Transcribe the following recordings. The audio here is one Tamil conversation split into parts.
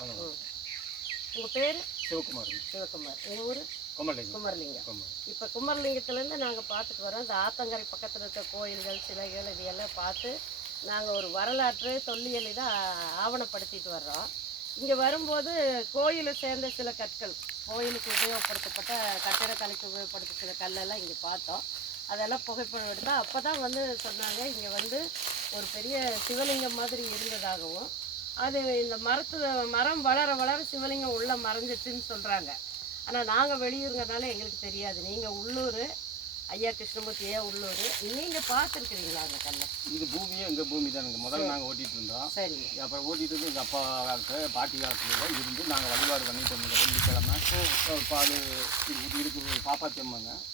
உங்கள் பேர்? சிவகுமார் சிவகுமார். உங்கள் ஊர்? குமரலிங்கம். இப்போ குமரலிங்கத்துலேருந்து நாங்கள் பார்த்துட்டு வரோம். இந்த ஆத்தங்கரை பக்கத்தில் இருக்க கோயில்கள் சிலைகள் இது எல்லாம் பார்த்து நாங்கள் ஒரு வரலாற்று தொல்லியல் இதை ஆவணப்படுத்திட்டு வர்றோம். இங்கே வரும்போது கோயிலை சேர்ந்த சில கற்கள் கோயிலுக்கு உபயோகப்படுத்தப்பட்ட கட்டிடக்கலைக்கு உபயோகப்படுத்த சில கல்லெல்லாம் இங்கே பார்த்தோம். அதெல்லாம் புகைப்படம் எடுத்தோம் அப்போ தான் வந்து சொன்னாங்க இங்கே வந்து ஒரு பெரிய சிவலிங்கம் மாதிரி இருந்ததாகவும் அது இந்த மரத்து மரம் வளர வளர சிவலிங்கம் உள்ளே மறைஞ்சிச்சுன்னு சொல்கிறாங்க ஆனால் நாங்கள் வெளியூருங்கிறனால எங்களுக்கு தெரியாது. நீங்கள் உள்ளூர் ஐயா கிருஷ்ணமூர்த்தி ஐயா உள்ளூர் நீங்கள் பார்த்துருக்குறீங்களா அந்த கல்லை? இது பூமியும் எங்கள் பூமி தானுங்க முதல்ல நாங்கள் ஓட்டிகிட்டு இருந்தோம். சரிங்க. அப்புறம் ஓட்டிட்டு இருந்து எங்கள் அப்பா காலத்து பாட்டி காலத்துல இருந்து நாங்கள் வழிபாடு பண்ணிட்டு இருந்தோம் வெள்ளிக்கிழமை. பால்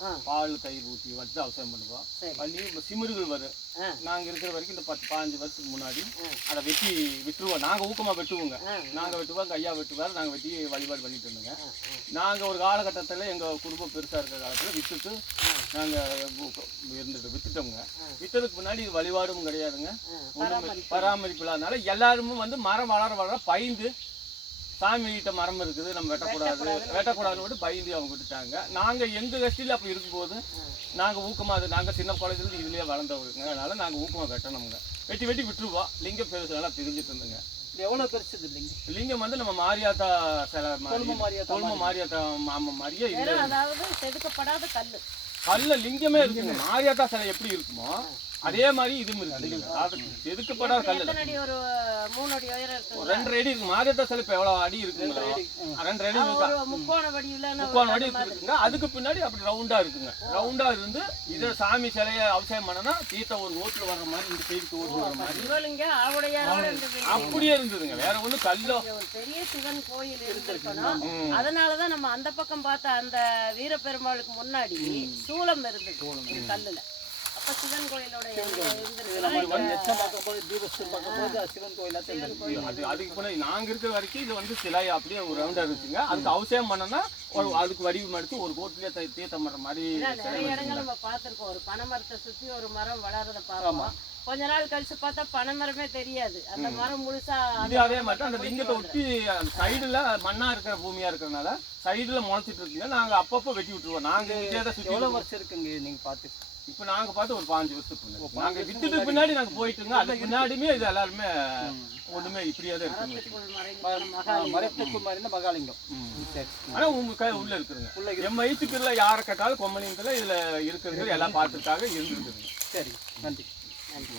ஆ. பால் தயிர் ஊற்றி வச்சு அவசியம் பண்ணுவோம். பண்ணி சிமிருகள் வரும். நாங்கள் இருக்கிற வரைக்கும் இந்த பத்து பாஞ்சு வருஷத்துக்கு முன்னாடி. அதை வெட்டி விட்டுருவோம். நாங்கள் ஊக்கமாக வெட்டுவோங்க. நாங்கள் வெட்டுவோம் ஐயா வெட்டுவார் நாங்கள் வெட்டி வழிபாடு பண்ணிட்டு இருந்தோங்க. நாங்கள் ஒரு காலகட்டத்தில் எங்கள் குடும்பம் பெருசாக இருக்கிற காலத்தில் விட்டுட்டு நாங்கள் இருந்துட்டு வித்துட்டோங்க. ஆ. வித்ததுக்கு முன்னாடி இது வழிபாடும் கிடையாதுங்க. பராமரிப்பு இல்லாதனால எல்லாருமே வந்து மரம் வளர வளர பயந்து சாமி கிட்ட மரம் இருக்குது நம்ம வெட்டக்கூடாது. வெட்டக்கூடாதுன்னு மட்டும் பயந்து அவங்க விட்டுட்டாங்க. நாங்க எங்க கஷ்டியில் அப்படி இருக்கும்போது நாங்க ஊக்கமா அது நாங்க சின்ன குழந்தைல இதுலயே வளர்ந்தவங்க அதனால நாங்க ஊக்கமா வெட்டணுங்க வெட்டி வெட்டி விட்டுருவோம் லிங்கம் பெருசு நல்லா தெரிஞ்சிட்டு இருந்துங்க. இது எவ்வளவு பெருசு இது இல்லைங்க லிங்கம் வந்து நம்ம மாரியாத்தா சில கொழும்பு மாரியாத்தா மாரியாத்தா மாமா மாதிரியே வெறும் அதாவது செதுக்கப்படாத கல் கல்ல லிங்கமே இருக்குங்க. மாரியாத்தா சிலை எப்படி இருக்குமோ அதே மாதிரி இதுவும் இருக்குது அது செதுக்கப்படாத கல் ஒரு மூணு அடி உயரம் ஒரு இருக்குங்களா ரெண்டரை அடி இருக்கு. மாரியத்தா சிலை இப்போ எவ்வளோ அடி இருக்குங்களா? ரெண்டரை அடி. இருக்கா? முக்கோண வடிவில் இருக்குங்க. அதுக்கு பின்னாடி அப்படி ரவுண்டா இருக்குங்க. ரவுண்டா இருந்து இதை சாமி சிலையை அவசியம் பண்ணனா தீர்த்த ஒரு ஓட்டுல வர்ற மாதிரி இந்த சைடுக்கு ஓட்டு வர மாதிரி. அப்படியே இருந்ததுங்க. வேற ஒண்ணும் கல்லோ. பெரிய சிவன் கோயில் இருந்திருக்கணும். அதனாலதான் நம்ம அந்த பக்கம் பார்த்த அந்த வீரபெருமாளுக்கு முன்னாடி சூலம் இருந்தது. கல்லுல. அப்ப சிவன் கோயிலோட சிவன் கோயிலா. அது அதுக்கு பின்னாடி நாங்க இருக்கிற வரைக்கும் இது வந்து சிலை அப்படியே ஒரு ரவுண்டா இருந்துச்சுங்க. அதுக்கு அவசியம் பண்ணனா ஒரு அதுக்கு வடிவம் எடுத்து ஒரு கோட்டிலே தீர்த்தம் பண்ற மாதிரி சிலை நிறைய இடங்கள் நம்ம பார்த்திருக்கோம். ஒரு பனைமரத்தை சுத்தி ஒரு மரம் வளர்றத பார்ப்போம். கொஞ்ச நாள் கழிச்சு பார்த்தா பனைமரமே தெரியாது. அந்த மரம் முழுசா இது அதே மாதிரி அந்த லிங்கத்தை ஒட்டி சைடுல மண்ணா இருக்கிற பூமியா இருக்கிறனால சைடுல முளைச்சிட்டு இருக்குங்க. நாங்க அப்பப்போ வெட்டி விட்டுருவோம். நாங்க எவ்வளவு வருஷம் இருக்குங்க நீங்க பார்த்து? இப்ப நாங்க பார்த்து ஒரு பாஞ்சு வருஷத்துக்கு முன்னாடி. நாங்க வித்துட்டு பின்னாடி நாங்க போயிட்டுங்க அதுக்கு முன்னாடியுமே இது எல்லாருமே ஒண்ணுமே இப்படியே தான் இருக்குங்க மரத்துக்குள் மறைந்து மகாலிங்கம். மரத்துக்கு மாறின மகாலிங்கம். சரி. ஆனா உங்க கை உள்ள இருக்குதுங்க. உள்ள என் வயிற்றுக்குள்ள யாரை கேட்டாலும் கொம்மலிங்கத்துல இதுல இருக்கிறது எல்லாம் பார்த்துட்டாக இருந்துருக்குதுங்க. சரி. நன்றி. நன்றி.